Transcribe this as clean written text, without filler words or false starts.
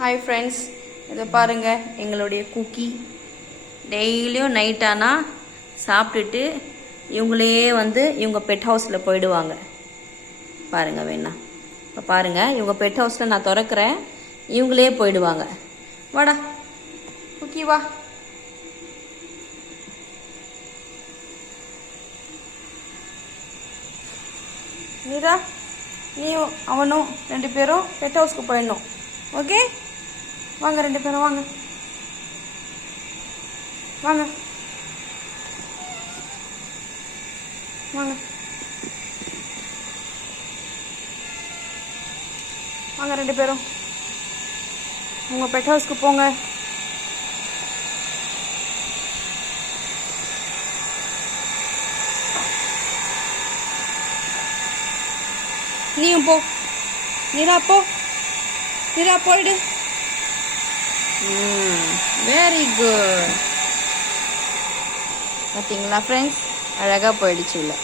Hi friends, இதை பாருங்கள். எங்களுடைய குக்கி டெய்லியும் நைட் ஆனால் சாப்பிட்டுட்டு இவங்களே இவங்க பெட் ஹவுஸில் போயிடுவாங்க. பாருங்கள் வேணா. இப்போ பாருங்கள், இவங்க பெட் ஹவுஸில் நான் திறக்கிறேன், இவங்களே போயிடுவாங்க. வாடா குக்கி வா. நீரா, நீயும் அவனும் 2 பேரும் பெட் ஹவுஸ்க்கு போயிடணும். ஓகே, வாங்க 2 பேரும் வாங்க வாங்க வாங்க வாங்க 2 பேரும் உங்கள் பெட் ஹவுஸ்க்கு போங்க. நீயும் போ. நீரா போ. நீரா போயிடு. Very good. பார்த்தீங்களா ஃப்ரெண்ட்ஸ், அழகாக போயிடுச்சு இல்லை?